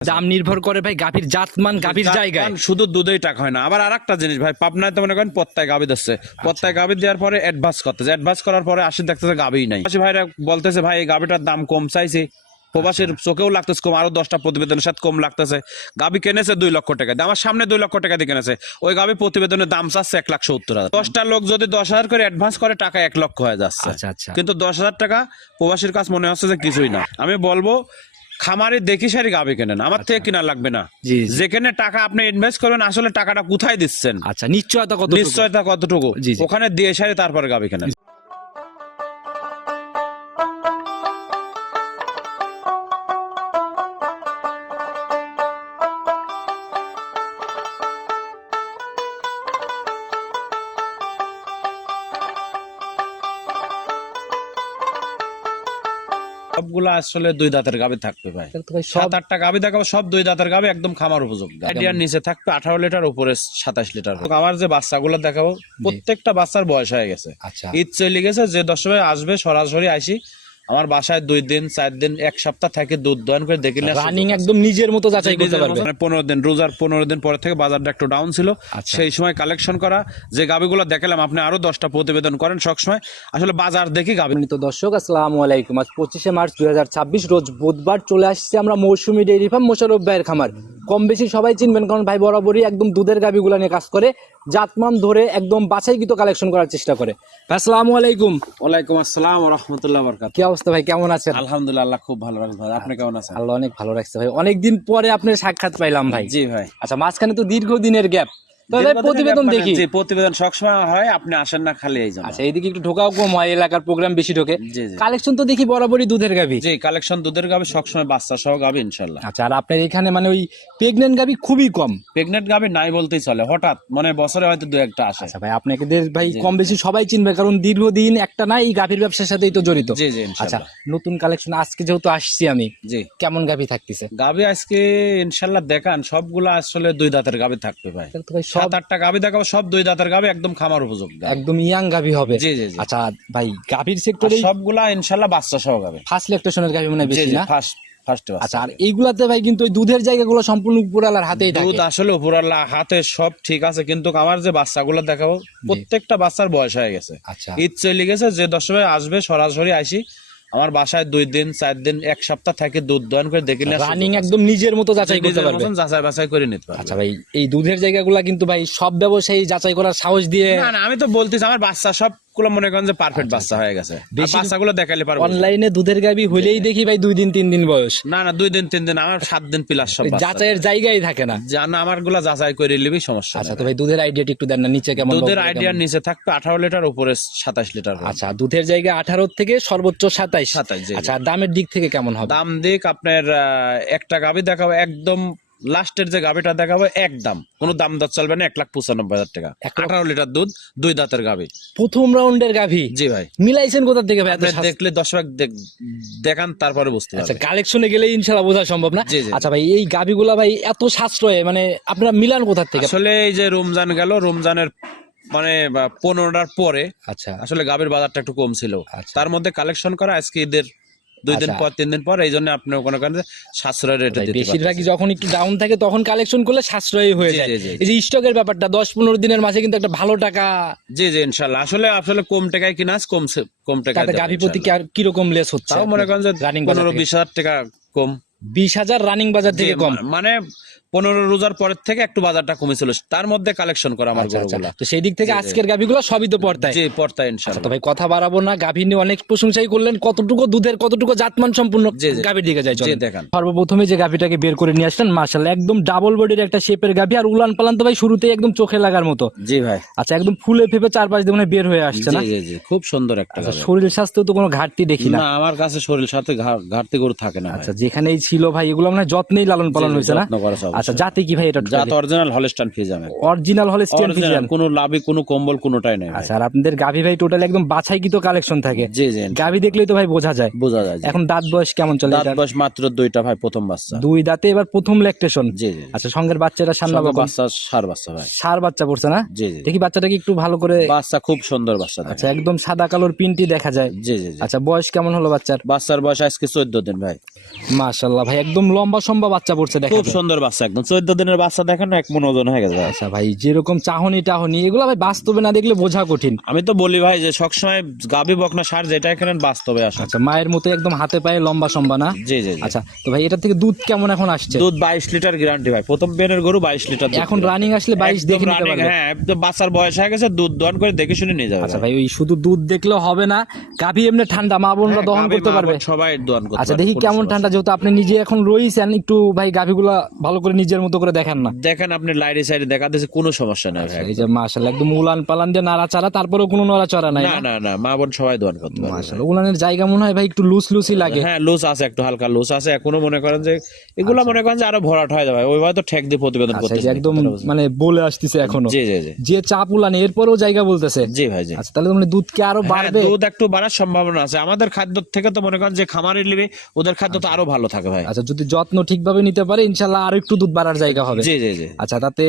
দাম নির্ভর করে ভাই গাভীর জাতমান, গাভীর জায়গায়। শুধু দুধেই টাকা হয় না, আবার আরেকটা জিনিস ভাই, পাবনায় তো মনে করেন পত্তায় গাভী দিচ্ছে, পত্তায় গাভী দেওয়ার পরে অ্যাডভান্স করতেছে, অ্যাডভান্স করার পরে আসি দেখতেছে গাভীই নাই। ভাইরা বলতেছে ভাই এই গাভীটার দাম কম চাইছে, প্রবাসীর চোখেও লাগতেছে কম, আরো 10টা প্রতিবেদনের সাথে কম লাগতেছে। গাভী কিনেছে 2 লক্ষ টাকা দিয়ে, আমার সামনে 2 লক্ষ টাকা দিয়ে কিনেছে, ওই গাভী প্রতিবেদনের দাম চাচ্ছে 1,70,000। 10টা লোক যদি 10,000 করে অ্যাডভান্স করে টাকা 1 লক্ষ হয়ে যাচ্ছে। কিন্তু 10,000 টাকা প্রবাসীর কাছে মনে হচ্ছে যে কিছুই না। আমি বলবো খামারে দেখি সারি গাভী কেনেন, আমার থেকে কিনা লাগবে না। যেখানে টাকা আপনি ইনভেস্ট করবেন আসলে টাকাটা কোথায় দিচ্ছেন, আচ্ছা নিশ্চয়তা কতটুকু ওখানে দিয়ে সারি তারপরে গাভী কেনেন। সবগুলা আসলে 2 দাঁতের গাভী থাকবে ভাই, 7-8টা গাভী দেখাবো, সব 2 দাঁতের গাভী, একদম খামার উপযোগী। আইডিয়ার নিচে থাকবে 18 লিটার, উপরে 27 লিটার। আমার যে বাচ্চাগুলো দেখাবো প্রত্যেকটা বাচ্চার বয়স হয়ে গেছে, ঈদ চলে গেছে। যে দর্শক আসবে সরাসরি আসি আমার বাসায় 2 দিন 4 দিন 1 সপ্তাহ থেকে দুধ দহন করে দেখে নিয়ে রানিং একদম নিজের মতো যাচাই করতে পারবে। 15 দিন রোজার 15 দিন পরে থেকে বাজারটা একটু ডাউন ছিল, সেই সময় কালেকশন করা যে গাভীগুলো দেখালাম, আপনি আরো 10টা প্রতিবেদন করেন সবসময়, আসলে বাজার দেখি গাভী। তো দর্শক আসসালামু আলাইকুম, আজ 25শে মার্চ 2026 রোজ বুধবার চলে আসছে আমরা মৌসুমী ডেইরি ফার্ম মোশাররফ ভাইয়ের খামার। কম বেশি সবাই চিনবেন, কারণ ভাই বরাবরই একদম দুধের গাভীগুলো নিয়ে কাজ করে, জাতমান ধরে একদম বাছাইকৃত কালেকশন করার চেষ্টা করে। আসসালামু আলাইকুম। ওয়ালাইকুম আসসালাম ওয়া রাহমাতুল্লাহি ওয়া বারাকাতুহু। কি অবস্থা ভাই, কেমন আছেন? আলহামদুলিল্লাহ, আল্লাহ খুব ভালো রাখছে ভাই, আপনি কেমন আছেন? আল্লাহ অনেক ভালো রাখছে ভাই, অনেকদিন পরে আপনার সাক্ষাৎ পাইলাম ভাই। জি ভাই। আচ্ছা, মাঝখানে তো দীর্ঘদিনের গ্যাপ, প্রতিবেদন দেখি। প্রতিবেদন সবসময় হয়, আপনি আসেন না খালি এই জন্য। আচ্ছা, এইদিকে একটু ঢোকাও কম হয়, এলাকার প্রোগ্রাম বেশি ঢোকে। কালেকশন তো দেখি বরাবরই দুধের গাভী। জি, কালেকশন দুধের গাভী, সবসময় বাচ্চা সহ গাভী ইনশাআল্লাহ। আচ্ছা, আর আপনার এখানে মানে ওই প্রেগন্যান্ট গাভী খুবই কম। প্রেগন্যান্ট গাভী নাই বলতেই চলে, হঠাৎ মানে বছরে হয়তো 2-1টা আসে। আচ্ছা ভাই, আপনাকে ভাই কম বেশি সবাই চিনবে, কারণ দীর্ঘদিন একটা না এই গাভীর ব্যবসার সাথেই তো জড়িত। জি জি। আচ্ছা, নতুন কালেকশন আজকে যেহেতু আসছি আমি, জি কেমন গাভী থাকতেছে? গাভী আজকে ইনশাআল্লাহ দেখান সবগুলা আসলে 2 দাঁতের গাভী থাকবে ভাই, 7-8টা গাভী দেখাবো, সব 2 দাঁতের গাভী, একদম খামার উপযোগী, একদম ইয়াং গাভী হবে। জি জি। আচ্ছা ভাই, গাভীর সেক্টরে সবগুলা ইনশাআল্লাহ বাচ্চা সহ গাভী, ফার্স্ট ল্যাকটেশনের গাভী মনে হয় বেশি না? ফার্স্ট। আচ্ছা, আর এইগুলাতে ভাই কিন্তু ওই দুধের জায়গাগুলো সম্পূর্ণ উপরালার হাতেই থাকে। দুধ আসলে উপরালা হাতে সব ঠিক আছে, কিন্তু আমার যে বাচ্চাগুলো দেখাবো প্রত্যেকটা বাচ্চার বয়স হয়ে গেছে। আচ্ছা, ঈদ চলে গেছে, যে দর্শক আসবে সরাসরি আসি আমার বাসায় 2 দিন 4 দিন 1 সপ্তাহ থেকে দুধ দহন করে দেখে নিয়ে রানিং একদম নিজের মতো যাচাই করতে পারবে, যাচাই বাছাই করে নিতে পারবে। আচ্ছা ভাই, এই দুধের জায়গাগুলা কিন্তু ভাই সব ব্যবসায়ী যাচাই করার সাহস দিয়ে। না আমি তো বলতেছি আমার বাচ্চা সবগুলো মনে করেন যে পারফেক্ট বাচ্চা হয়ে গেছে, বাচ্চাগুলো দেখাইলে পারবো। অনলাইনে দুধের গাভী হইলেই দেখি ভাই 2 দিন 3 দিন বয়স, না 2 দিন 3 দিন, আমার 7 দিন প্লাস সব যাচাইয়ের জায়গাই থাকে না, জানা আমার গুলা যাচাই করে নিবি, সমস্যা। আচ্ছা, তো ভাই দুধের আইডিয়াটা একটু দেন না, নিচে কেমন? দুধের আইডিয়ার নিচে থাকবে 18 লিটার, উপরে 27 লিটার। আচ্ছা, দুধের জায়গা 18 থেকে সর্বোচ্চ 27। আচ্ছা, দামের দিক থেকে কেমন হবে? দাম দিক আপনার একটা গাভী দেখাবো, একদম লাস্টের যে গাভীটা দেখাবো একদম কোনো দাম দর চলবে না, 1,95,000 টাকা, 18 লিটার দুধ, 2 দাঁতের গাভী, প্রথম রাউন্ডের গাভী। জি ভাই। মিলাইছেন কোথা থেকে ভাই? দেখলে দর্শক দেখান তারপরে বুঝতে পারবেন। আচ্ছা, কালেকশনে গেলে ইনশাআল্লাহ বোঝা সম্ভব না। আচ্ছা ভাই, এই গাভীগুলা ভাই এত সাশ্রয়ে মানে আপনারা মিলান কোথা থেকে? আসলে এই যে রমজান গেল, রমজানের মানে 15টার পরে আচ্ছা আসলে গাভীর বাজারটা একটু কম ছিল, তার মধ্যে কালেকশন করা আজকে ঈদের 2 দিন পর 3 দিন পর, এই জন্য আপনি কোনো কারণে সাশ্রয় রেটে দিতে পারবেন। বেশিরভাগই যখন একটু ডাউন থাকে তখন কালেকশন করলে সাশ্রয়ী হয়ে যায়। এই যে স্টকের ব্যাপারটা 10-15 দিনের মাঝে কিন্তু একটা ভালো টাকা। জি জি ইনশাআল্লাহ, আসলে কম টাকায় কিনা, কম টাকায় গাভী প্রতি কি রকম লেস হচ্ছে? তাও মনে করেন যে 15-20 হাজার টাকা কম। 20,000 রানিং বাজার থেকে কম, মানে 15 রোজার পরের থেকে একটু বাজারটা কমেছিল, তার মধ্যে কালেকশন করা আমার গরুগুলো। তো সেই দিক থেকে আজকের গাভীগুলো সবই তো পড়তায়। জি পড়তায় ইনশাআল্লাহ। তো ভাই কথা বাড়াবো না, গাভী নিয়ে অনেক প্রশংসাই করলেন, কতটুকু দুধের কতটুকু জাতমান সম্পূর্ণ গাভীর দিকে যায় চলেন দেখান। সর্বপ্রথমে যে গাভীটাকে বের করে নিয়ে আসলেন, মাশাআল্লাহ একদম ডাবল বডির একটা শেপের গাভী, আর উলান পালান তো ভাই শুরুতেই একদম চোখে লাগার মতো। জি ভাই। আচ্ছা, একদম ফুলে ফেপে চারপাশ দিয়ে মানে বের হয়ে আসছে না? জি জি, খুব সুন্দর একটা। আচ্ছা, শরীর স্বাস্থ্য তো কোনো ঘাটতি দেখি না? না, আমার কাছে শরীর সাথে ঘাটতি গরু থাকে না। আচ্ছা, যেখানেই ছিল ভাই এগুলো মানে যত্নেই লালন পালন হয়েছে না? আচ্ছা জাতি কি ভাই এটা জাত original Holstein Friesian, original Holstein Friesian. কোনো লাভি কোনো কম্বল কোনোটাই নাই ভাই। আচ্ছা আর আপনাদের গাভী ভাই টোটাল একদম বাছাইকৃত কালেকশন থাকে। জি জি, গাভী দেখলেই তো ভাই বোঝা যায়। বোঝা যায়। এখন দাঁত বয়স কেমন চলে দাঁত এটার? বয়স মাত্র 2টা ভাই, প্রথম বাচ্চা। 2 দাঁতে এবার প্রথম ল্যাকটেশন। জি জি। আচ্ছা সঙ্গের বাচ্চাটা সান্না সঙ্গে বকন বাচ্চা সার বাচ্চা ভাই। সার বাচ্চা পড়ছে না? জি জি। দেখি বাচ্চাটাকে একটু ভালো করে। বাচ্চা খুব সুন্দর বাচ্চা। আচ্ছা একদম সাদা কালোর পিনটি দেখা যায়। জি জি জি। আচ্ছা বয়স কেমন হলো বাচ্চার? বাচ্চার বয়স আজকে 14 দিন ভাই। মাশাআল্লাহ ভাই একদম লম্বা সম্বা বাচ্চা পড়ছে দেখা খুব যায়। সুন্দর বাচ্চা, একদম 14 দিনের বাচ্চা, দেখেন না 1 মণ ওজন হয়ে গেছে ভাই। আচ্ছা ভাই যেরকম চাহনি টাহনি এগুলো ভাই বাস্তবে না দেখলে বোঝা কঠিন। আমি তো বলি ভাই যে সবসময় গাভী বকনা সার যেটা এখানে বাস্তবে আসে। আচ্ছা মায়ের মতো একদম হাতে পায়ে লম্বা সম্বা না? জি জি জি। আচ্ছা তো ভাই এটা থেকে দুধ কেমন এখন আসছে? দুধ 22 লিটার গ্যারান্টি ভাই, প্রথম বেনের গরু 22 লিটার দুধ এখন দিবে। রানিং আসলে 22 দেখে একদম নিতে running, পারবে। হ্যাঁ একদম বাচ্চার বয়স হয়ে গেছে, দুধ দহন করে দেখে শুনে নিয়ে যাবে আচ্ছা ভাই। ভাই ওই শুধু দুধ দেখলেও হবে না, গাভী এমনি ঠান্ডা মা বোনরা হ্যাঁ, দহন গাভী করতে মা পারবে। বোন সবাই দহন করতে আচ্ছা পারবে, দেখি কোনো কেমন সমস্যা ঠান্ডা, যেহেতু আপনি নিজে এখন রয়েছেন একটু ভাই গাভীগুলা ভালো করে নিজের মতো করে দেখেন না। নেই। দেখেন আপনি লাইটে সাইডে দেখা দিচ্ছে, কোনো সমস্যা নাই ভাই। এই যে মাশাআল্লাহ একদম উলান পালান দিয়ে নাড়াচাড়া, তারপরেও কোনো নড়াচড়া নাই না না? না না, মা বোন সবাই দহন করতে পারবে। মাশাআল্লাহ উলানের জায়গা মনে হয় ভাই একটু লুজ লুজই লাগে। হ্যাঁ লুজ আছে, একটু হালকা লুজ আছে। এখনো মনে করেন যে এগুলা মনে করেন যে আরো ভরাট হয়ে যাবে, ওইভাবে তো ঠেক দিয়ে প্রতিবেদন আচ্ছা করতে এই যে একদম মানে বলে আসতেছে এখনো জি জি জি। যে চাপ উলানে এরপরেও জায়গা বলতেছে। জি ভাই জি। আচ্ছা তাহলে তো মানে দুধ কি আরো হ্যাঁ, বাড়বে? দুধ একটু বাড়ার সম্ভাবনা আছে। আমাদের খাদ্য থেকে তো মনে করেন যে খামারে নিবে, ওদের খাদ্য তো আরো ভালো থাকে ভাই। আচ্ছা যদি যত্ন ঠিকভাবে নিতে পারে ইনশাল্লাহ আরো একটু দুধ বাড়ার জায়গা হবে। জি জি জি। আচ্ছা তাতে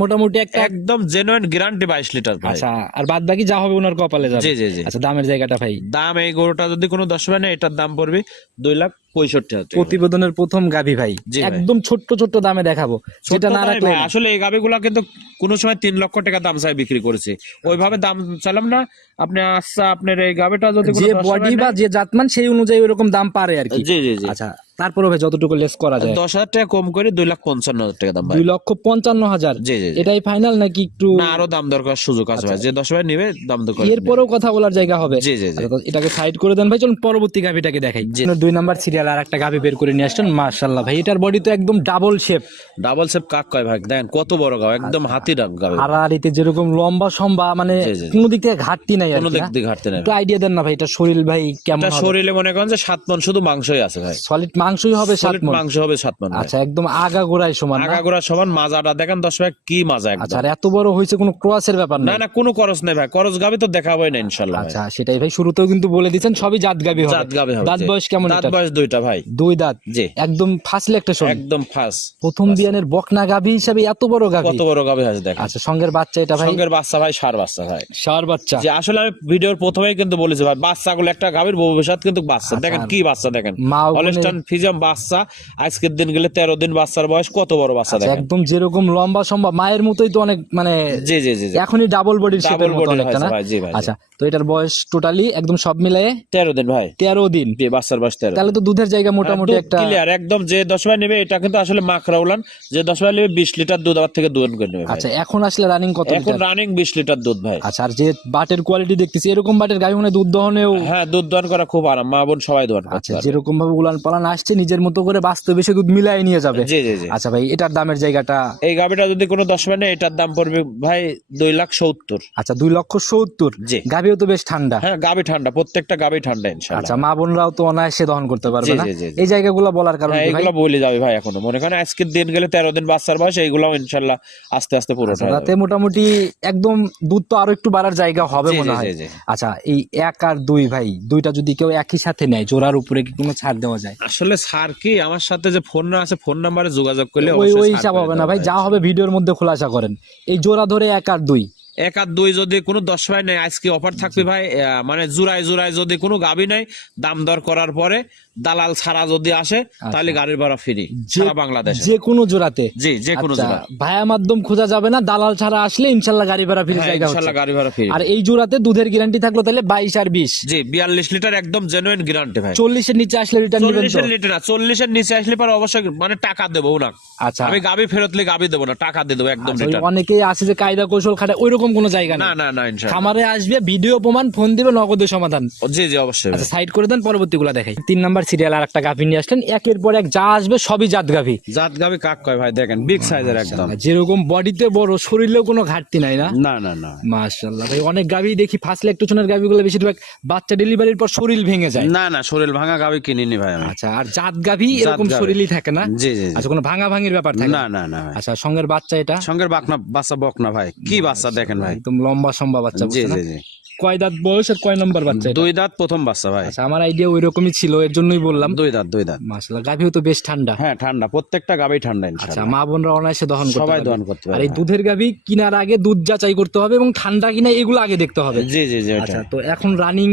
মোটামুটি একটা। একদম জেনুইন গ্যারান্টি 22 লিটার ভাই। আচ্ছা আর বাদ বাকি যা হবে ওনার কপালে যাবে। জি জি জি। আচ্ছা দামের জায়গাটা ভাই? দাম এই গরুটা যদি কোনো 10 ভাই না, এটার দাম পড়বে 2,65,000 টাকা। প্রতিবেদনের প্রথম গাভী ভাই জি ভাই। একদম ছোট্ট ছোট্ট দামে দেখাবো, যেটা না ছোট্ট রাখলে ভাই, আসলে এই গাভিগুলা কিন্তু কোনো সময় 3 লক্ষ টাকা দাম চাই বিক্রি করেছে, ওইভাবে দাম চাইলাম না। আপনি আচ্ছা আপনার এই গাভিটা যদি কোনো যে 10 বডি ভাই বা নেয়- যে জাতমান সেই অনুযায়ী ওরকম দাম পারে আর কি। জি জি জি। আচ্ছা তারপরে ভাই যতটুকু লেস করা যায়। 10,000 টাকা কম করে 2,55,000 টাকা দাম ভাই। 2,55,000 জি জি জি। এটাই ফাইনাল নাকি একটু? না আরো দাম দরকার সুযোগ আছে ভাই, যে 10 ভাই নেবে দাম দর করে এরপরেও কথা বলার জায়গা হবে। জি জি জি। আচ্ছা, তো এটাকে সাইড করে দেন ভাই, চলুন পরবর্তী গাভিটাকে দেখাই। 2 নাম্বার সিরিয়াল আর একটা গাভি বের করে নিয়ে আসছেন। মাশাআল্লাহ ভাই এটার বডি তো একদম ডাবল শেপ। ডাবল শেপ কাক কয় ভাই, দেখেন কত বড় গাও, একদম হাতি ডাক গাও, হারাহারিতে যেরকম লম্বা সম্বা, মানে জি, জি, জি। কোনো দিক থেকে ঘাটতি নাই আর কোনো কি, দিক না? দিয়ে ঘাটতে নেই। একটু আইডিয়া দেন না ভাই এটা শরীর ভাই কেমন এটা হবে? শরীরে মনে করেন যে 7 মণ শুধু মাংসই আছে ভাই। সলিড মাংসই হবে 7 সলিড মণ। মাংস হবে 7 মণ ভাই। আচ্ছা একদম আগা গোড়ায় সমান না? আগাগোড়া সমান, মাজাটা দেখেন 10 ভাই কি মাজা আচ্ছা একদম। আর এত বড় হয়েছে, কোনো ক্রসের ব্যাপার না না? না কোনো খরচ নেই ভাই, খরচ গাবি তো দেখাবোই না ইনশাআল্লাহ ভাই। আচ্ছা সেটাই ভাই শুরুতেও কিন্তু বলে দিচ্ছেন সবই জাত গাবি হবে। জাত গাবি হবে। দাঁত জি। বয়স কেমন দাঁত এটার? বয়স 2টা ভাই। 2 দাঁত। জি। একদম ফার্স্ট ল্যাকটেশন। একদম ফার্স্ট। প্রথম বিয়ানের বকনা গাভী হিসাবে এত বড় গাভী। কত বড় গাবি আছে দেখেন। আচ্ছা সঙ্গের বাচ্চা এটা ভাই? সঙ্গের বাচ্চা ভাই, সার বাচ্চা ভাই। ষাঁড় বাচ্চা। যে আসলে আমি ভিডিওর প্রথমেই কিন্তু বলেছি ভাই, বাচ্চাগুলো একটা গাভীর ভবিষ্যৎ কিন্তু বাচ্চা, দেখেন কি বাচ্চা দেখেন। মা ও বোনের- হলস্টাইন ফ্রিজিয়ান বাচ্চা, আজকের দিন গেলে 13 দিন বাচ্চার বয়স, কত বড় বাচ্চা দেখেন। একদম যেরকম লম্বা সম্ভব মায়ের মতোই তো অনেক, মানে জি জি জি জি। এখনই ডাবল বডির শেপের ডাবল মতো বডি অনেকটা, না? ভাই। জি ভাই। আচ্ছা তো এটার বয়স টোটালি একদম সব মিলায়ে 13 দিন ভাই। 13 দিন। জি বাচ্চার বয়স 13। তাহলে তো দুধের জায়গা মোটামুটি একটা ক্লিয়ার একদম। যে 10 ভাই নেবে এটা কিন্তু আসলে মাখরা উলান, যে 10 ভাই নেবে 20 লিটার দুধ আবার থেকে দুধ করে নেবে ভাই। আচ্ছা এখন আসলে রানিং কত এখন লিটার? রানিং 20 লিটার দুধ ভাই। আচ্ছা আর যে বাটের কোয়ালিটি দেখতেছি এরকম বাটের গাভী মানে দুধ দহনেও। হ্যাঁ দুধ দহন করা খুব আরাম, মা বোন সবাই দহন করতে আচ্ছা পারবে। যেরকম ভাবে উলান পালান আসছে নিজের মতো করে বাস্তবে সে দুধ মিলাই নিয়ে যাবে। জি জি জি। আচ্ছা ভাই এটার দামের জায়গাটা? এই গাভিটা যদি কোনো 10 ভাই নেয় এটার দাম পড়বে ভাই 2,70,000। আচ্ছা 2,70,000। জি। গাভীও তো বেশ ঠান্ডা। হ্যাঁ গাভি ঠান্ডা, প্রত্যেকটা গাভি ঠান্ডা ইনশাআল্লাহ। আচ্ছা মা বোনরাও তো অনায়াসে দহন করতে পারবে, জি, না? জি, জি, জি। এই জায়গাগুলো বলার কারণ হ্যাঁ কি ভাই? এগুলো বলে যাবে ভাই, এখনো মনে করেন আজকের দিন গেলে 13 দিন বাচ্চার বয়স, এইগুলো ইনশাআল্লাহ আস্তে আস্তে পুরোটা আচ্ছা, হয়ে তাতে যাবে। মোটামুটি একদম দুধ তো আরো একটু বাড়ার জায়গা হবে জি, মনে জি, হয়। জি, জি। আচ্ছা এই 1 আর 2 ভাই, দুইটা যদি কেউ একই সাথে নেয় জোড়ার উপরে কি কোনো ছাড় দেওয়া যায়? আসলে স্যার কি আমার সাথে যে ফোন না আছে, ফোন নাম্বারে যোগাযোগ করলে ওই অবশ্যই ওই ছাড় হিসাব করে হবে না দেওয়া ভাই, যায়। যা হবে ভিডিওর মধ্যে খোলাসা করেন। এই জোড়া ধরে 1 আর 2। 1 আর 2 যদি কোনো 10 ভাই নেয় আজকে অফার থাকবে ভাই, মানে জোড়ায় জোড়ায় যদি কোনো গাবি নেয় দাম দর করার পরে দালাল ছাড়া যদি আসে তাহলে গাড়ির ভাড়া ফ্রি সারা বাংলাদেশে। যে কোনো জোড়াতে? জি যে কোনো আচ্ছা, জোড়া। ভায়া মাধ্যম খোঁজা যাবে না, দালাল ছাড়া আসলে ইনশাল্লাহ গাড়ি ভাড়া ফ্রি হ্যাঁ জায়গা হচ্ছে। ইনশাআল্লাহ গাড়ি ভাড়া ফ্রি। আর এই জোড়াতে দুধের গ্যারান্টি থাকলো তাহলে 22 আর 20। জি 42 লিটার একদম জেনুইন গ্যারান্টি ভাই। 40 এর নিচে আসলে রিটার্ন নেবেন তো? 40 লিটার না, 40 এর নিচে আসলে পরে অবশ্যই মানে টাকা দেবো না। আচ্ছা আমি গাবি ফেরতলে গাবি দেবো না, টাকা দিয়ে দেবো একদম আচ্ছা, ওই রিটার্ন। অনেকেই আছে যে কায়দা কৌশল খাটে, ওইরকম কোনো জায়গা না নেই। না না ইনশাআল্লাহ। খামারে আসবে, ভিডিও প্রমাণ, ফোন দিবে, নগদের সমাধান। জি জি অবশ্যই ভাই। আচ্ছা সাইড করে দেন, পরবর্তীগুলো দেখাই। 3 নাম্বার সিরিয়াল আর একটা গাভী নিয়ে আসলেন, একের পর এক যা আসবে সবই জাত গাভী। জাত গাবি কাক কয় ভাই, দেখেন বিগ সাইজের একদম। যেরকম বডিতে বড়, শরীরেও কোনো ঘাটতি নাই না? না না না মাশাআল্লাহ ভাই, অনেক গাভী দেখি ফার্স্ট ল্যাকটেশনের গাভীগুলো বেশিরভাগ বাচ্চা ডেলিভারির পর শরীর ভেঙে যায়। না না, শরীর ভাঙা গাবি কিনিনি ভাই আমি। আচ্ছা, আর জাত গাভী এরকম গাভী। শরীরই থাকে না? জি জি জি। আচ্ছা, কোনো ভাঙা ভাঙির ব্যাপার থাকে না না না ভাই। আচ্ছা, সঙ্গের বাচ্চা এটা সঙ্গের বাকনা বাচ্চা বকনা ভাই, কি বাচ্চা দেখেন ভাই। একদম লম্বা সম্ভব বাচ্চা, জি বুঝছো না? জি জি। কয় দাঁত বয়স আর কয় নম্বর বাচ্চা এটা? 2 দাঁত প্রথম বাচ্চা ভাই। আচ্ছা, আমার আইডিয়া ওই রকমই ছিল, এর জন্যই বললাম। 2 দাঁত 2 দাঁত। মাশাআল্লাহ, গাভীও তো বেশ ঠান্ডা। হ্যাঁ ঠান্ডা, প্রত্যেকটা গাবি ঠান্ডা আচ্ছা, ইনশাআল্লাহ। মা বোনরা অনায়াসে দহন করতে সবাই পারবে। দহন করতে আর পারবে। এই দুধের গাভী কেনার আগে দুধ যাচাই করতে হবে এবং ঠান্ডা কিনা এগুলো আগে দেখতে হবে। জি জি জি। আচ্ছা, তো এখন রানিং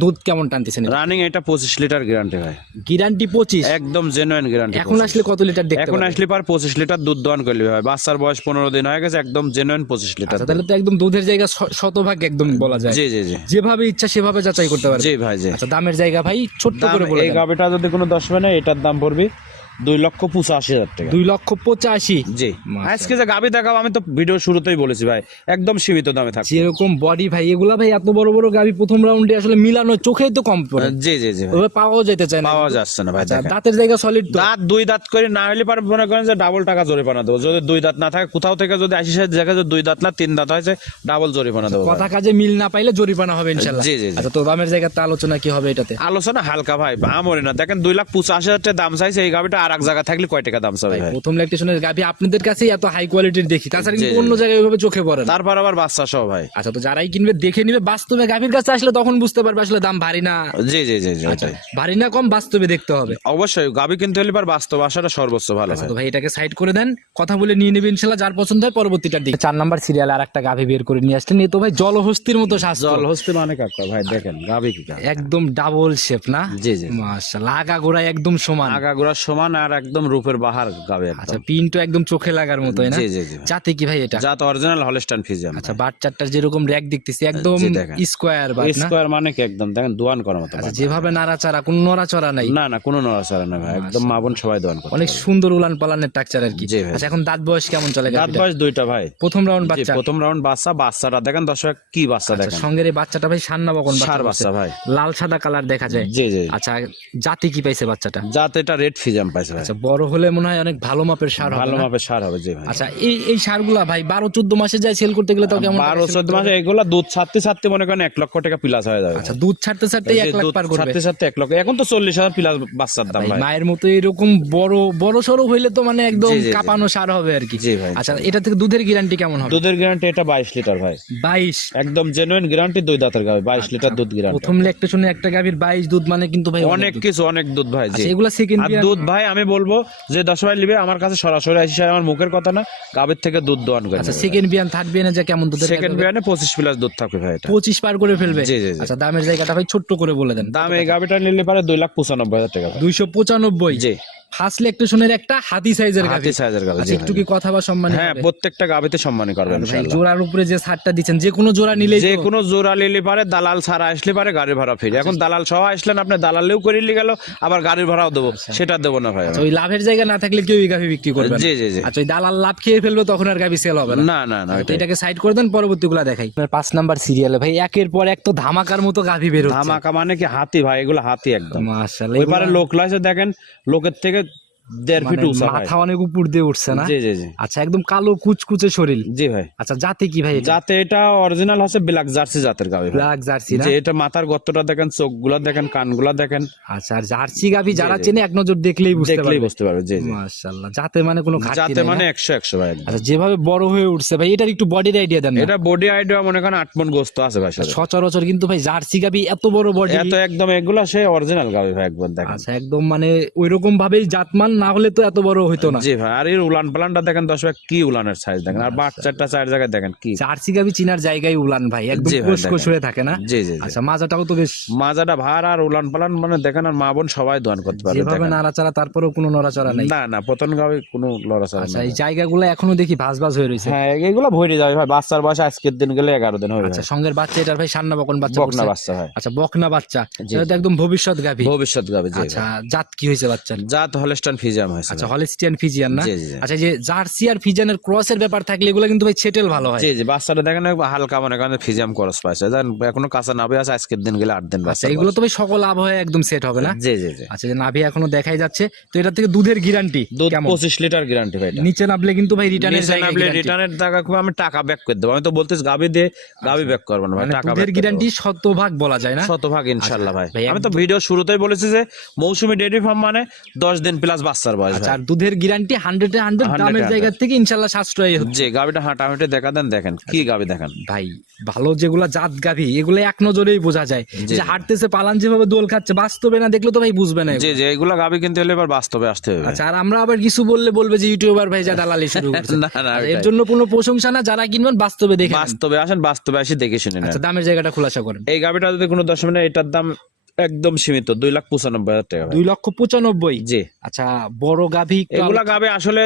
দুধ কেমন টানতেছেন? রানিং এটা 25 লিটার গ্যারান্টি ভাই, গ্যারান্টি 25? একদম জেনুইন গ্যারান্টি। এখন আসলে কত লিটার দেখতে এখন পারবে? আসলে পার 25 লিটার দুধ দহন করলে ভাই। বাচ্চার বয়স 15 দিন হয়ে গেছে, একদম জেনুইন 25 লিটার। আচ্ছা, তাহলে তো একদম দুধের জায়গা শতভাগ একদম বলা যায়। জি জি জি। যেভাবে ইচ্ছা সেভাবে যাচাই করতে পারবে। জি ভাই জি। আচ্ছা, দামের জায়গা ভাই ছোট্ট দাম করে বলে এই দেন। গাবিটা যদি কোনো 10 হয় না, এটার দাম পড়বে 2,85,000 টাকা। 2,85,000? জি। আজকে যে গাবি দেখাবো, আমি তো ভিডিও শুরুতেই বলেছি ভাই, একদম সীমিত দামে থাকবে। যেরকম বডি ভাই, এগুলা ভাই এত বড় বড় গাবি প্রথম রাউন্ডে আসলে মিলানো চোখেই তো কম পড়ে। জি জি জি ভাই। ওভাবে পাওয়াও যেতে চায় না। পাওয়া যাচ্ছে না ভাই। আচ্ছা, দেখেন দাঁতের জায়গা সলিড তো? দাঁত 2 দাঁত করে না হলে পারে মনে করেন যে ডাবল টাকা জরিমানা দেবো। যদি 2 দাঁত না থাকে, কোথাও থেকে যদি 80-60 জায়গায় যদি 2 দাঁত না 3 দাঁত হয়েছে, ডাবল জরিমানা দেবো। কথা কাজে মিল না পাইলে জরিমানা হবে ইনশাআল্লাহ। জি, জি, জি। আচ্ছা, তো দামের জায়গাতে আলোচনা কি হবে এটাতে? আলোচনা হালকা ভাই, আমরে না। দেখেন 2,85,000 টাকা দাম চাইছে, এই গাবিটা আর এক জায়গা থাকলে কয় টাকা দাম চাবে ভাই? প্রথম ল্যাকটেশনের গাভি আপনাদের কাছে এত হাই কোয়ালিটির দেখি, তাছাড়া কিন্তু জি, জি। অন্য জায়গায় ওইভাবে চোখে পড়ে না। তারপর আবার বাচ্চা সহ ভাই। আচ্ছা, তো যারাই কিনবে দেখে নিবে, বাস্তবে গাভির কাছে আসলে তখন বুঝতে পারবে আসলে দাম ভারী না। জি জি জি জি। আচ্ছা, ওটাই। ভারী না কম বাস্তবে দেখতে হবে। অবশ্যই গাবি কিনতে হলে পার বাস্তব আসাটা সর্বোচ্চ ভালো আচ্ছা, হয়। তো ভাই এটাকে সাইড করে দেন, কথা বলে নিয়ে নেবে ইনশাআল্লাহ, যার পছন্দ হয় পরবর্তীটার দিকে। 4 নাম্বার সিরিয়াল আর একটা গাভি বের করে নিয়ে আসলেন, এ তো ভাই জলহস্তির মতো স্বাস্থ্য। জল হস্তি মানে কাকা ভাই, দেখেন গাবি কি কাকা। একদম ডাবল শেপ না? জি জি। মাশাআল্লাহ, আগা গোড়া একদম সমান। আগাগোড়া সমান আর একদম রূপের বাহার গাবি আচ্ছা, একদম। পিন তো একদম চোখে লাগার মতো, না? জি জি জি। জাতে কি ভাই এটা? জাত অরিজিনাল হলস্টাইন ফ্রিজিয়ান। আচ্ছা, বাচ্চাটার যেরকম র‍্যাক দেখতেছি একদম জি, দেখেন। স্কয়ার বাট না? স্কয়ার মানে কি একদম দেখেন দোয়ান করার মতো। আচ্ছা, যেভাবে নাড়াচাড়া, কোনো নড়াচড়া নাই? না না, কোনো নড়াচড়া না ভাই, একদম মা বোন সবাই দোয়ান করে। অনেক সুন্দর উলান পালানের টাকচার আর কি। জি ভাই। আচ্ছা, এখন দাঁত বয়স কেমন চলে? দাঁত বয়স 2টা ভাই। প্রথম রাউন্ড জি, বাচ্চা? প্রথম রাউন্ড বাচ্চা। বাচ্চাটা দেখেন দর্শক, কি বাচ্চা আচ্ছা, দেখেন। সঙ্গের এই বাচ্চাটা ভাই সান্না বকন ষাঁড় বাচ্চা ভাই। লাল সাদা কালার দেখা যায়। জি জি। আচ্ছা, জাতি কি পাইছে বাচ্চাটা? জাত এটা রেড ফিজাম পাইছে ভাই। আচ্ছা, বড় হলে মনে হয় অনেক ভালো মাপের সার হবে ভালো না? মাপের সার হবে। জি ভাই। আচ্ছা, এই সারগুলা ভাই 12-14 মাসে যায় সেল করতে গেলে তাও কেমন? 12-14 মাসে এগুলা দুধ ছাড়তে ছাড়তে মনে করেন 1 লক্ষ টাকা প্লাস হয়ে যাবে। আচ্ছা, দুধ ছাড়তে ছাড়তে 1 লাখ দুধ পার করবে? ছাড়তে ছাড়তে 1 লক্ষ, এখন তো 40,000 প্লাস বাচ্চার দাম ভাই, ভাই। মায়ের মতো এরকম বড় বড় সরো হইলে তো মানে একদম জি, জি, জি। কাঁপানো সার হবে আর কি। জি ভাই। আচ্ছা, এটা থেকে দুধের গ্যারান্টি কেমন হবে? দুধের গ্যারান্টি এটা 22 লিটার ভাই, 22? একদম জেনুইন গ্যারান্টি। 2 দাঁতের গাবে 22 লিটার দুধ গ্যারান্টি। প্রথম ল্যাকটেশনে একটা গাভীর 22 দুধ মানে কিন্তু ভাই অনেক দুধ। কিছু, অনেক দুধ ভাই। জি। আচ্ছা, এগুলা সেকেন্ড আর দুধ ভাই আমি বলবো যে 10 ভাই নিবে আমার কাছে সরাসরি আসি, আমার মুখের কথা না, গাবের থেকে দুধ দোয়ান করে। আচ্ছা, সেকেন্ড বিয়ান থার্ড বিয়ানে যে কেমন দুধের? সেকেন্ড বিয়ানে 25 প্লাস দুধ থাকবে ভাই এটা। 25 পার করে ফেলবে? জি, জি, জি। আচ্ছা, দামের জায়গাটা ভাই ছোট্ট করে বলে দেন। দাম এই গাবিটা নিলে পারে 2,95,000 টাকা ভাই। 295? জি। ফার্স্ট ল্যাকটেশনের একটা হাতি সাইজের গাভী। হাতি সাইজের গাবি। আচ্ছা, একটু কি কথা বা সম্মান? হ্যাঁ, প্রত্যেকটা গাবিতে সম্মানী করবে ভাই, ইনশাআল্লাহ। জোড়ার উপরে যে ছাড়টা দিচ্ছেন, যে কোনো জোড়া নিলেই যে তো? কোনো জোড়া নিলে পারে, দালাল ছাড়া আসলে পারে গাড়ি ভাড়া ফ্রি। এখন দালাল সহ আসলেন, আপনি দালালেও করিলে গেল, আবার গাড়ির ভাড়াও দেবো, সেটা দেবো না ভাই আমি। আচ্ছা, ওই লাভের জায়গা না থাকলে কেউ গাভী বিক্রি করবে না? জি জি জি। আচ্ছা, ওই দালাল লাভ খেয়ে ফেলবে তখন আর গাভী সেল হবে না? না না না, তো এটাকে সাইড করে দেন, পরবর্তীগুলা দেখাই। 5 নাম্বার সিরিয়ালে ভাই একের পর এক তো ধামাকার মতো গাভী বের হচ্ছে। ধামাকা মানে কি হাতি ভাই, এগুলো হাতি একদম। মাশাআল্লাহ, ওই পারে লোক লাইছে দেখেন, লোকের থেকে 1.5 ফিট উঁচা ভাই। মাথা অনেক উপর দিয়ে উঠছে না? জি জি জি। আচ্ছা, একদম কালো কুচকুচে শরীর। জি ভাই। আচ্ছা, জাতে কি ভাই? যাতে এটা অরিজিনাল হচ্ছে ব্ল্যাক জার্সি জাতের গাবি ভাই। ব্ল্যাক জার্সি না? যে এটা মাথার গর্তটা দেখেন, চোখগুলা দেখেন, কানগুলা দেখেন, আচ্ছা, আর জার্সি গাভী যারা চেনে এক নজর দেখলেই বুঝতে দেখলেই পারবে। বুঝতে পারবে। জি জি। মাশাআল্লাহ, জাতে মানে কোনো ঘাটতি যাতে নাই মানে না? 100 ভাই একদম। আচ্ছা, যেভাবে বড় হয়ে উঠছে ভাই, এটার একটু বডির আইডিয়া দেন না? এটা বডি আইডিয়া মনে করেন 8 মণ গোস্ত আছে ভাই সাথে। সচরাচর কিন্তু ভাই জার্সি গাভী এত বড় বডি। এত একদম এগুলা সে অরিজিনাল গাবি ভাই, একবার দেখেন। আচ্ছা, একদম মানে ওইরকম ভাবেই জাতমান না হলে তো এত বড় হইতো না। জি ভাই। আর এর উলান পালানটা দেখেন দর্শক, কি উলানের সাইজ দেখেন, আর বাচ্চাটা 4 জায়গায় দেখেন কি। জার্সি গাভী চিনার জায়গায় উলান ভাই, একদম জি ভাই, কোষ কোষ দেখেন। হয়ে থাকে না? জি জি জি। আচ্ছা, মাজাটাও তো বেশ মাজাটা ভার আর উলান পালান মানে দেখেন, আর মা বোন সবাই দোয়ান করতে পারবে যেভাবে দেখেন। নাড়াচাড়া, তারপরেও কোনো নড়াচড়া নাই। না না, পতন গাবি কোনো লড়াচড়া আচ্ছা, নেই। এই জায়গাগুলো এখনো দেখি ভাঁজ ভাঁজ হয়ে রয়েছে। হ্যাঁ, এগুলো ভরে যাবে ভাই। বাচ্চার বয়স আজকের দিন গেলে 11 দিন হবে আচ্ছা, ভাই। সঙ্গের বাচ্চা এটার ভাই সান্না বকন বাচ্চা বকনা পড়ছে? বাচ্চা ভাই। আচ্ছা, বকনা বাচ্চা, এটা তো একদম ভবিষ্যৎ গাভী। ভবিষ্যৎ গাবি। জি আচ্ছা, ভাই। জাত কি হয়েছে বাচ্চার? জাত হলস্টাইন ফ্রিজিয়ান। ফিজিয়াম হয়েছে আচ্ছা ভাই। হলিস্টিয়ান ফিজিয়ান না? জি, জি, জি। আচ্ছা যে জার্সি আর ফিজিয়ানের ক্রসের ব্যাপার থাকলে এগুলো কিন্তু ভাই সেটেল ভালো হয়। জি জি, বাচ্চাটা দেখেন হালকা মনে করেন ফিজিয়াম খরচ পাইছে, এখনো কাঁচা নাভি আছে, আজকের দিন গেলে 8 দিন আচ্ছা বাচ্চা এগুলো তো ভাই সকল আবহাওয়ায় একদম সেট হবে না? জি জি জি। আচ্ছা যে নাভি এখনো দেখাই যাচ্ছে, তো এটা থেকে দুধের গ্যারান্টি দুধ কেমন? 25 লিটার গ্যারান্টি ভাই। এটা নিচে নামলে কিন্তু ভাই রিটার্নের নিচে জায়গায় নামলে guarantee। রিটার্নের টাকা আমি টাকা ব্যাক করে দেবো, আমি তো বলতেছি গাবি দিয়ে গাবি ব্যাক করবো না ভাই, মানে টাকা দুধের ব্যাক গ্যারান্টি শতভাগ বলা যায় না? শতভাগ ইনশাল্লাহ ভাই। ভাই আমি তো ভিডিও শুরুতেই বলেছি যে মৌসুমী ডেইরি ফার্ম মানে 10 দিন প্লাস বাচ্চার বয়স আচ্ছা ভাই। আর দুধের গ্যারান্টি 100 এ 100 দামের 100 জায়গা থেকে ইনশাআল্লাহ সাশ্রয়ী হচ্ছে। যে গাবিটা হাঁটাহাঁটি দেখা দেন, দেখেন কি গাবি দেখেন ভাই ভালো যেগুলা জাত গাভী এগুলো এক নজরেই বোঝা যায়, জি, যে হাঁটতেছে পালান যেভাবে দোল খাচ্ছে, বাস্তবে না দেখলে তো ভাই বুঝবে না এগুলো। যে যে এগুলা গাবি কিনতে হলে এবার বাস্তবে আসতে হবে। আচ্ছা আর আমরা আবার কিছু বললে বলবে যে ইউটিউবার ভাই যা দালালি শুরু করছে। না, না, আচ্ছা, এর ওইটাই। জন্য কোনো প্রশংসা না, যারা কিনবেন বাস্তবে দেখে নেন। বাস্তবে আসেন, বাস্তবে আসি দেখে শুনে নেন। আচ্ছা দামের জায়গাটা খোলাসা করেন। এই গাবিটা যদি কোনো দশ মিনিট, এটার দাম একদম সীমিত 2,95,000 টাকা ভাই। 2,95,000। জি। আচ্ছা বড় গাভী একটু এগুলা গাবে আসলে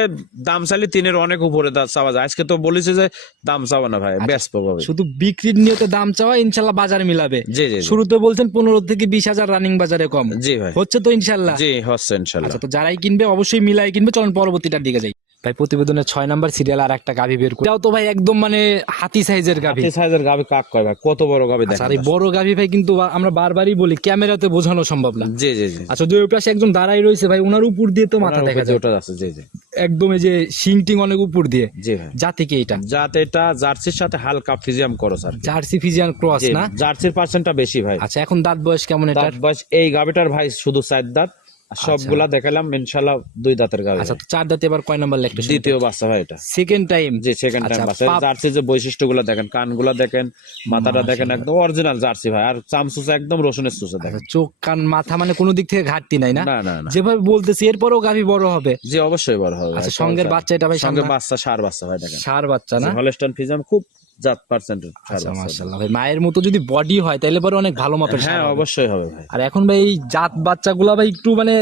দাম চাইলে 3-এর অনেক উপরে চাওয়া যায়, আজকে তো বলেছে যে দাম চাওয়া না ভাই, ব্যস্ত পাবে। শুধু বিক্রির নিয়তে দাম চাওয়া, ইনশাল্লাহ বাজারে মিলাবে। জি জি জি। শুরুতে বলছেন 15 থেকে 20,000 রানিং বাজারে কম, জি ভাই, হচ্ছে তো ইনশাল্লাহ? জি হচ্ছে ইনশাল্লাহ। আচ্ছা তো যারাই কিনবে অবশ্যই মিলাই কিনবে। চলুন পরবর্তীটার দিকে যাই। ভাই প্রতিবেদনের 6 নাম্বার সিরিয়াল আর একটা গাভী বের করে, এটাও তো ভাই একদম মানে হাতি সাইজের গাভী। হাতি সাইজের গাবি কাক কয় ভাই, কত বড় গাবি আচ্ছা দেখেন। আর এই বড় গাভী ভাই কিন্তু আমরা বারবারই বলি ক্যামেরাতে বোঝানো সম্ভব না। জি জি জি। আচ্ছা দুই পাশে একজন দাঁড়াই রয়েছে ভাই, ওনার উপর দিয়ে তো মাথা ওনার দেখা উপরে যায় ওটা আছে। জি জি একদম, এই যে শিং টিং অনেক উপর দিয়ে। জি ভাই। জাতি কি এটা? জাত এটা জার্সির সাথে হালকা ফিজিয়াম করো স্যার। জার্সি ফিজিয়ান ক্রস না? জার্সির পার্সেন্টটা বেশি ভাই। আচ্ছা এখন দাঁত বয়স কেমন এটা? দাঁত বয়স এই গাবিটার ভাই শুধু 4 দাঁত, আর সবগুলা দেখালাম ইনশাল্লাহ 2 দাঁতের গাবি। আচ্ছা তো 4 দাঁতে এবার কয় নাম্বার ল্যাকটেশন? দ্বিতীয় বাচ্চা ভাই এটা। Second time? জি সেকেন্ড টাইম বাচ্চা। জার্সির যে বৈশিষ্ট্যগুলো দেখেন, কানগুলা দেখেন, মাথাটা দেখেন, একদম অরিজিনাল জার্সি ভাই। আর চামচুসা একদম রসুনের চুষা দেখেন। চোখ কান মাথা মানে কোনো দিক থেকে ঘাটতি নাই না? না না না। যেভাবে বলতেছি এরপরও গাভী বড় হবে। জি অবশ্যই বড় হবে। আচ্ছা সঙ্গের বাচ্চা এটা ভাই? সঙ্গে বাচ্চা ষাঁড় বাচ্চা ভাই দেখেন। ষাঁড় বাচ্চা না? হলস্টাইন ফিজিয়াম খুব জাত পার্সেন্টের ষাঁড় আচ্ছা বাচ্চা। মাশাআল্লাহ ভাই, মায়ের মতো যদি বডি হয় তাহলে পরে অনেক ভালো মাপের হ্যাঁ ষাঁড় হবে। অবশ্যই হবে ভাই। আর এখন ভাই এই জাত বাচ্চাগুলা ভাই একটু মানে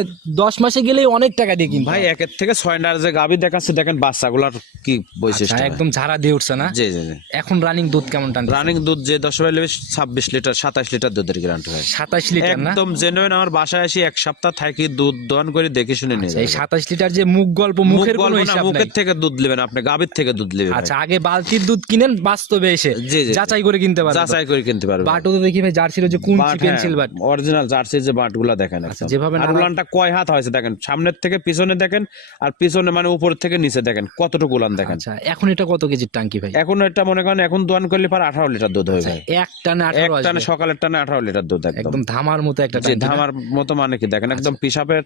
10 মাসে গেলেই অনেক টাকা দিয়ে কিনতে ভাই হয়। 1 থেকে 6 নার যে গাবি দেখাচ্ছে দেখেন বাচ্চাগুলার কি বৈশিষ্ট্য। আচ্ছা, একদম ঝাড়া দিয়ে উঠছে না? জি জি জি। এখন রানিং দুধ কেমন টান? রানিং দুধ যে 10 ভাই 26 লিটার 27 লিটার দুধের গ্যারান্টি হয়। 27 লিটার না? একদম জেনুইন। আমার বাসায় এসে 1 সপ্তাহ থাকি দুধ দহন করে দেখে শুনে নিয়ে এই 27 লিটার যে মুখ গল্প, মুখের কোনো হিসাব নাই। মুখের থেকে দুধ নেবেন আপনি, গাবির থেকে দুধ নেবেন। আচ্ছা আগে বালতির দুধ কিনেন, বাস্তবে এসে জি, জি। যাচাই করে কিনতে পারবেন। যাচাই করে কিনতে পারবেন। বাটও তো দেখি ভাই জার্সির যে কুঞ্চি পেন্সিল বাট। অরিজিনাল জার্সির যে বাটগুলা দেখেন একদম। যেভাবে আর উলানটা কয় হাত হয়েছে দেখেন, সামনের থেকে পিছনে দেখেন, আর পিছনে মানে উপর থেকে নিচে দেখেন কতটুকু উলান দেখেন। আচ্ছা এখন এটা কত কেজির টাঙ্কি ভাই? এখন এটা মনে করেন এখন দোয়ান করলে পার 18 লিটার দুধ হয়ে যায়। এক টানে 18 এক টানে আসবে? সকালের টানে 18 লিটার দুধ একদম। একদম ধামার মতো একটা যে টাঙ্কি না? ধামার মতো মানে কি দেখেন, একদম পিসাবের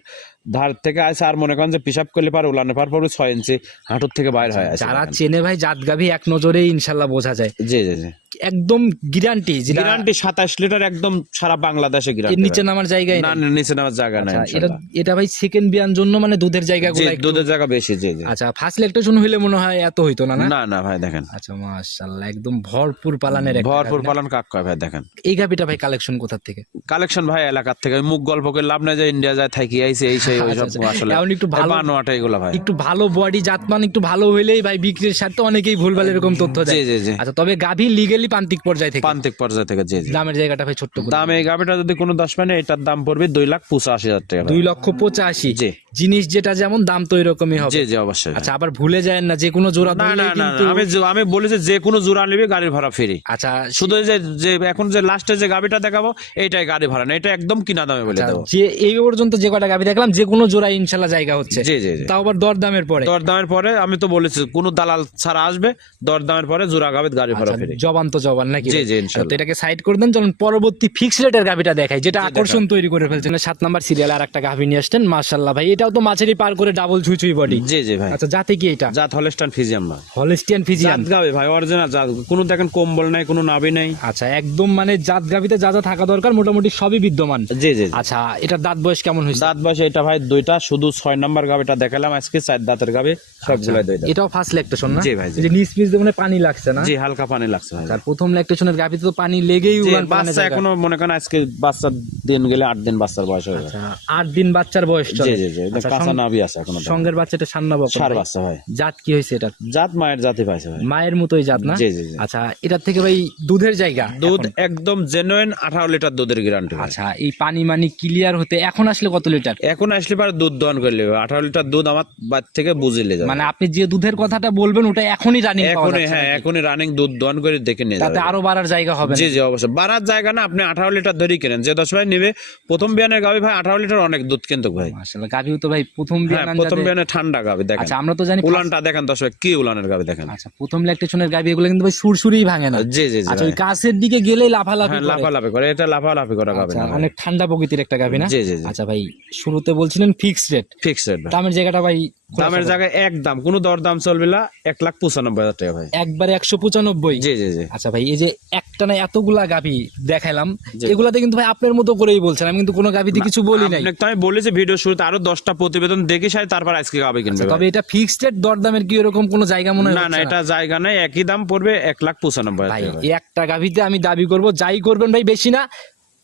ধার থেকে আসে, আর মনে করেন যে পিসাব করলে পার উলানে পার পরে 6 ইঞ্চি হাঁটুর থেকে বাইরে হয় আসে। যারা চেনে ভাই জাত গাভী এক নজরেই ইনশাল্লাহ বোঝা যায়। জি জি জি। একদম গ্যারান্টি। গ্যারান্টি 27 লিটার একদম সারা বাংলাদেশে এর গ্যারান্টি। নিচে নামার জায়গায় না নেই। নিচে নামার জায়গা নাই আচ্ছা, এটা ইনশাআল্লাহ। এটা ভাই সেকেন্ড বিয়ান জন্য মানে দুধের জায়গাগুলো জি, দুধের জায়গা বেশি। জি জি। আচ্ছা ফার্স্ট ল্যাকটেশন হইলে মনে হয় এত হইতো না? না না না ভাই দেখেন আচ্ছা মাশাআল্লাহ একদম ভরপুর পালানের একটা ভরপুর গাভী না? পালন কাক কয় ভাই দেখেন। এই গাভীটা ভাই কালেকশন কোথা থেকে? কালেকশন ভাই এলাকার থেকে। মুখ গল্প করে লাভ নাই যে ইন্ডিয়া যায় থাকি আইছে এই সেই ওই সব আসলে এখন একটু ভালো বানোয়াটা এগুলো ভাই। একটু ভালো বডি জাতমান একটু ভালো হইলেই ভাই বিক্রির স্বার্থে অনেকেই ভুলভাল এরকম তথ্য দেয়। জি জি জি। আচ্ছা তবে গাভী লিগ্যালি প্রান্তিক পর্যায় থেকে, প্রান্তিক পর্যায় থেকে। জি জি। দামের জায়গাটা ভাই ছোট্ট করে। দাম এই গাবিটা যদি কোনো 10 মানে এটার দাম পড়বে 2,85,000 টাকা ভাই। 2,85,000। জি। জিনিস যেটা যেমন দাম তো এরকমই হবে। জি জি অবশ্যই ভাই। আচ্ছা আবার ভুলে যায় না যে কোনো জোড়া না না ধরলেই না কিন্তু। আমি বলেছি যে কোনো জোড়া নিবে গাড়ির ভাড়া ফ্রি। আচ্ছা শুধু যে যে এখন যে লাস্টে যে গাবিটা দেখাবো এইটাই গাড়ি ভাড়া না, এটা একদম কিনা দামে বলে দেবো। যে এই পর্যন্ত যে কটা গাভী দেখলাম যে কোনো জোড়া ইনশাল্লাহ জায়গা হচ্ছে। জি জি জি। তাও আবার দরদামের পরে। দরদামের পরে আমি তো বলেছি কোনো দালাল ছাড়া আসবে, দরদামের পরে জোড়া গাবিত গাড়ি ভাড়া ফ্রি। জবান তো জবান নাকি? জি জি তো ইনশাআল্লাহ। এটাকে সাইড করে দেন, চলুন পরবর্তী ফিক্স রেটের গাভীটা দেখাই যেটা আকর্ষণ তৈরি করে ফেলছে। 7 নাম্বার সিরিয়ালে আর একটা গাভী নিয়ে আসছেন মাশাআল্লাহ ভাই, এটাও তো মাঝারি পার করে ডাবল ছুঁই বডি। জি জি ভাই। আচ্ছা জাতে কি এটা? জাত হলস্টাইন ফিজিয়াম না, হলিস্টিয়ান ফিজিয়ান। জাত গাবে ভাই অরিজিনাল জাত। কোনো দেখেন কম্বল নাই, কোনো নাভি নাই। আচ্ছা একদম মানে জাত গাভীতে যা যা থাকা দরকার মোটামুটি সবই বিদ্যমান। জি জি। আচ্ছা এটার দাঁত বয়স কেমন হয়েছে? দাঁত বয়স এটা ভাই দুইটা, শুধু 6 নাম্বার গাবিটা দেখালাম আজকে, 4 দাঁতের গাবি সবগুলাই দুই দাঁত। এটাও ফার্স্ট ল্যাকটেশন না? জি ভাই, জি। এই যে নিচ পিচ দিয়ে মানে পানি লাগছে না? জি হালকা পানি লাগছে ভাই। আচ্ছা আর প্রথম ল্যাকটেশনের গাভীতে তো পানি লেগেই যে উলান পালানে বাচ্চা জায়গা। এখনো মনে করেন আজকে বাচ্চার দিন গেলে 8 দিন বাচ্চার বয়স হয়ে গেছে। 8 দিন বাচ্চার বয়স চলে। জি জি জি, আচ্ছা, কাঁচা নাভি আছে এখনো। সঙ্গের বাচ্চাটা সান্না বকন সার ভাই। বাচ্চা ভাই, জাত কি হয়েছে এটা? জাত মায়ের জাতি পাইছে ভাই। মায়ের মতোই জাত না? জি জি জি। আচ্ছা, এটার থেকে ভাই দুধের জায়গা দুধ এখন? একদম জেনুইন 18 লিটার দুধের গ্যারান্টি। আচ্ছা, এই পানি মানি ক্লিয়ার হতে এখন আসলে কত লিটার? এখন আসলে পারে দুধ দহন করলে 18 লিটার দুধ আমার বাদ থেকে বুঝিলে যাবে। মানে আপনি যে দুধের কথাটা বলবেন ওটা এখনই রানিং পাওয়া এখনই, যাচ্ছে হ্যাঁ নাকি? এখনই রানিং দুধ দহন করে দেখে নিয়ে তাতে যাবে। আরো বাড়ার জায়গা হবে না? জি জি অবশ্যই, বাড়ার জায়গা না, আপনি 18 লিটার ধরেই কেনেন। যে 10 ভাই নেবে প্রথম বিয়ানের গাভী ভাই 18 লিটার অনেক দুধ কিন্তু ভাই। আসলে গাভীও তো ভাই প্রথম হ্যাঁ বিয়ান প্রথম আনজাদে- বিয়ানে ঠান্ডা গাভী দেখেন। আচ্ছা, আমরা তো জানি উলানটা দেখেন 10 ভাই, কি উলানের গাভী দেখেন। আচ্ছা, প্রথম ল্যাকটেশনের গাভী এগুলো কিন্তু ভাই সুরসুরিই ভাঙে না। জি জি জি আচ্ছা, ওই ভাই। কাছের দিকে গেলেই লাফালাফি হ্যাঁ করে। লাফালাফি করে, এটা লাফালাফি করা গাভী আচ্ছা, না ভাই। অনেক ঠান্ডা প্রকৃতির একটা গাভী না? জি জি জি। আচ্ছা ভাই, শুরুতে বলছিলেন ফিক্স রেট, ফিক্স রেট ভাই। দামের জায়গাটা ভাই দামের জায়গায় একদম কোনো দরদাম চলবে না, 1,95,000 টাকা ভাই। একবারে 195? জি জি জি। আচ্ছা ভাই, এই যে একটানা এতগুলা গাভী দেখাইলাম, জি। এগুলাতে কিন্তু ভাই আপনার মতো করেই বলছেন, আমি কিন্তু কোনো গাভীতে কিছু বলি নাই। আপনাকে তো আমি বলেছি ভিডিও শুরুতে আরো 10টা প্রতিবেদন দেখে সাই তারপর আজকে গাভী কিনবে তবে ভাই। এটা ফিক্সড রেট, দরদামের কি এরকম কোনো জায়গা মনে না হচ্ছে না, এটা জায়গা নাই, একই দাম পড়বে 1,95,000 ভাই? টাকা ভাই। এই একটা গাভীতে আমি দাবি করব, যাই করবেন ভাই বেশি না,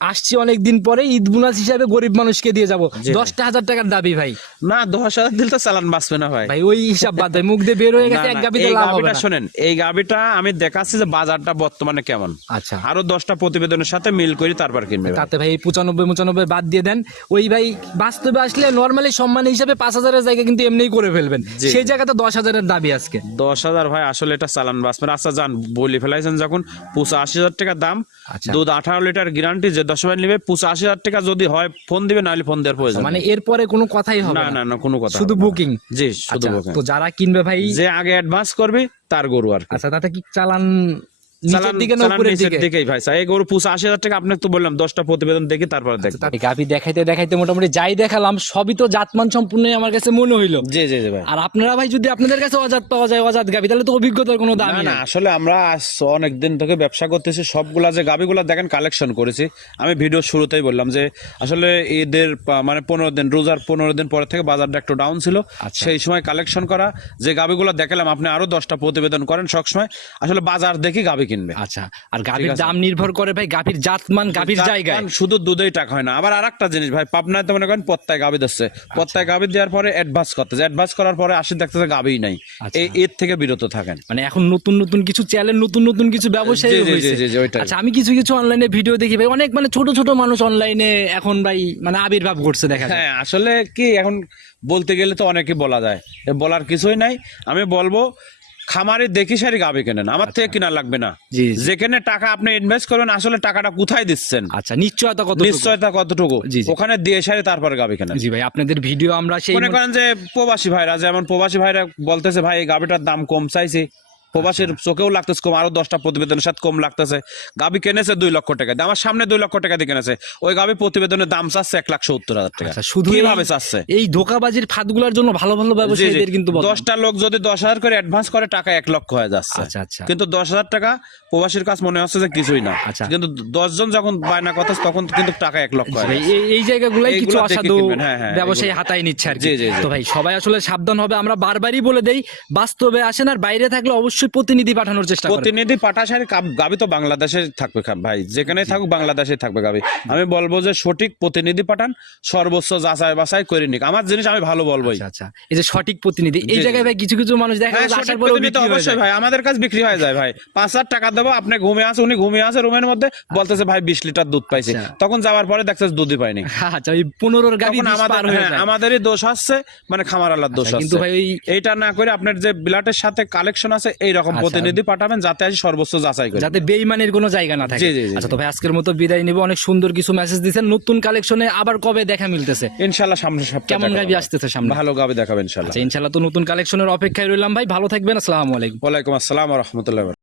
আসছি অনেকদিন পরে ঈদ বোনাস হিসাবে গরিব মানুষকে দিয়ে যাব। জি ভাই। 10,000 টাকার দাবি ভাই। না 10,000 দিলে তো চালান বাঁচবে না ভাই। ভাই ওই হিসাব বাদ দেয়, মুখ দিয়ে বের হয়ে গেছে না, এক না, গাভীতে এই লাভ হবে গাভীটা না। শোনেন, এই গাভীটা আমি দেখাচ্ছি যে বাজারটা বর্তমানে কেমন, আচ্ছা, আরো 10টা প্রতিবেদনের সাথে মিল করি তারপর কিনবে ভাই। তাতে ভাই 95 বাদ দিয়ে দেন। ওই ভাই বাস্তবে আসলে নরমালি সম্মান হিসাবে 5,000-এর জায়গা কিন্তু এমনিই করে ফেলবেন, জি। সেই জায়গাতে 10,000-এর দাবি আজকে। 10,000 ভাই আসলে এটা চালান বাঁচবে না। আচ্ছা যান, বলি ফেলাইছেন যখন 85,000 টাকা দাম, আচ্ছা। দুধ 18 লিটার গ্যারান্টি, যে 10 ভাই নেবে 85,000 টাকা যদি হয় ফোন দিবে, নাহলে ফোন দেওয়ার প্রয়োজন মানে নেই। এরপরে কোনো কথাই হবে না না? না না, কোনো কথা শুধু হবে না। বুকিং? জি শুধু আচ্ছা, বুকিং। তো যারা কিনবে ভাই, যে আগে অ্যাডভান্স করবে তার গরু আর কি। আচ্ছা, তাতে কি চালান নিচের দিকে না চালান উপরের নিচের দিকে? দিকেই ভাই। এই গরু 85,000 টাকা, আপনাকে তো বললাম 10টা প্রতিবেদন দেখি তারপর দেখবেন। তাতে গাভী দেখাইতে দেখাইতে মোটামুটি যাই দেখালাম সবই তো জাতমান সম্পূর্ণই আমার কাছে মনে হইলো। জি জি জি ভাই। আর আপনারা ভাই যদি আপনাদের কাছে অজাত পাওয়া যায়, অজাত গাভী, তাহলে তো অভিজ্ঞতার কোনো দাম না না, নেই। আসলে আমরা অনেক দিন থেকে ব্যবসা করতেছি, সবগুলা যে গাবিগুলা দেখেন কালেকশন করেছি। আমি ভিডিও শুরুতেই বললাম যে আসলে ঈদের মানে 15 দিন, রোজার 15 দিন পরে থেকে বাজারটা একটু ডাউন ছিল, আচ্ছা। সেই সময় কালেকশন করা যে গাবিগুলো দেখালাম। আপনি আরো 10টা প্রতিবেদন করেন সবসময়, আসলে বাজার দেখি গাবি কিনবে। আচ্ছা, আর গাভীর আছে। দাম নির্ভর করে ভাই গাভীর জাতমান, গাভীর জায়গায়। কারণ শুধু দুধেই টাকা হয় না, আবার আরেকটা জিনিস ভাই, পাবনায় তো মনে করেন পত্তায় গাবি দিচ্ছে, পত্তায় গাবি দেওয়ার পরে অ্যাডভান্স করতেছে, অ্যাডভান্স করার পরে আসি দেখতেছে গাবিই নাই। আচ্ছা। এই এর থেকে বিরত থাকেন। মানে এখন নতুন নতুন কিছু চ্যানেল, নতুন নতুন কিছু ব্যবসায়ী জি, জি, হয়েছে। জি, জি, ওইটাই। আচ্ছা, আমি কিছু কিছু অনলাইনে ভিডিও দেখি ভাই, অনেক মানে ছোট ছোট মানুষ অনলাইনে এখন ভাই মানে আবির্ভাব ঘটছে দেখা যায়। হ্যাঁ আসলে কি এখন বলতে গেলে তো অনেকে বলা যায়, এ বলার কিছুই নাই। আমি বলবো খামারে দেখি সারি গাবি কেনেন, আমার থেকে কিনা লাগবে না। জি, জি। যেখানে টাকা আপনি ইনভেস্ট করবেন, আসলে টাকাটা কোথায় দিচ্ছেন, আচ্ছা, নিশ্চয়তা কত? নিশ্চয়তা কতটুকু, জি, জি। ওখানে দিয়ে সারি তারপরে গাবি কেনেন। জি ভাই, আপনাদের ভিডিও আমরা সেই মনে করেন যে প্রবাসী ভাইরা, যেমন প্রবাসী ভাইরা বলতেছে ভাই এই গাবিটার দাম কম চাইছি, প্রবাসীর চোখেও লাগতেছে কম, আরো 10টা প্রতিবেদনের সাথে কম লাগতেছে। গাবি কিনেছে 2 লক্ষ টাকা দিয়ে, আমার সামনে 2 লক্ষ টাকা দিয়ে কিনেছে, ওই গাবি প্রতিবেদনের দাম চাচ্ছে 1,70,000 টাকা। আচ্ছা, শুধু কিভাবে চাচ্ছে? এই ধোকাবাজির ফাঁদগুলোর জন্য ভালো ভালো ব্যবসায়ীদের কিন্তু বদনাম। 10টা লোক যদি 10,000 করে অ্যাডভান্স করে, টাকা 1 লক্ষ হয়ে যাচ্ছে। আচ্ছা, আচ্ছা। কিন্তু 10,000 টাকা প্রবাসীর কাছে মনে হচ্ছে যে কিছুই না, আচ্ছা। কিন্তু 10 জন যখন বায়না কথা তখন কিন্তু টাকা 1 লক্ষ হয়ে ভাই, যাচ্ছে। এই জায়গাগুলাই কিছু এইগুলা দেখে অসাধু কিনবেন, হ্যাঁ, হ্যাঁ, ব্যবসায়ী এগুলো। হাতায় নিচ্ছে আর কি। জি, জি, জি। তো ভাই সবাই আসলে সাবধান হবে, আমরা বারবারই বলে দেই, বাস্তবে আসেন, আর বাইরে থাকলে অবশ্যই প্রতিনিধি পাঠানোর চেষ্টা করেন। প্রতিনিধি পাঠাশারি গাবি তো বাংলাদেশে থাকবে ভাই, যেখানে থাকুক বাংলাদেশে থাকবে গাবি। আমি বলবো যে সঠিক প্রতিনিধি পাঠান, সর্বোচ্চ যাচাই বাছাই করে নিক, আমার জিনিস আমি ভালো বলবোই। আচ্ছা, আচ্ছা, এই যে সঠিক প্রতিনিধি, এই জি, জি। জায়গায় ভাই কিছু কিছু মানুষ দেখা হ্যাঁ, যায় সঠিক আসার পরে প্রতিনিধি তো অবশ্যই ভাই আমাদের কাছে বিক্রি হয়ে যায় ভাই। 5,000 টাকা দেবো, আপনি ঘুমিয়ে আছে, উনি ঘুমিয়ে আছে রুমের মধ্যে, বলতেছে ভাই 20 লিটার দুধ পাইছে, আচ্ছা। তখন যাওয়ার পরে দেখছে দুধই পাইনি। আচ্ছা, ওই 15 গাভী তখন পার হয়ে যায়। আমাদেরই দোষ আসছে, মানে খামার আল্লাহর দোষ আচ্ছা, কিন্তু আসছে। ভাই এইটা না করে আপনার যে বিলাটের সাথে কালেকশন আছে এইরকম আচ্ছা। প্রতিনিধি পাঠাবেন, যাতে আসি সর্বোচ্চ যাচাই করে। যাতে বেইমানের কোনো জায়গা না থাকে। জি, জি, জি, আচ্ছা, তো ভাই আজকের মতো বিদায় নিব। অনেক সুন্দর কিছু মেসেজ দিয়েছেন, নতুন কালেকশনে আবার কবে দেখা মিলতেছে? ইনশাআল্লাহ সামনের সপ্তাহে কেমন দেখাবো গাভী ভাই। আসতেছে সামনে? ভালো গাবি দেখাবেন ইনশাআল্লাহ। আচ্ছা, ইনশাআল্লাহ তো নতুন কালেকশনের অপেক্ষায় রইলাম ভাই, ভালো থাকবেন, আসসালামু আলাইকুম। ওয়ালাইকুম আসসালাম ওয়া রাহমাতুল্লাহি।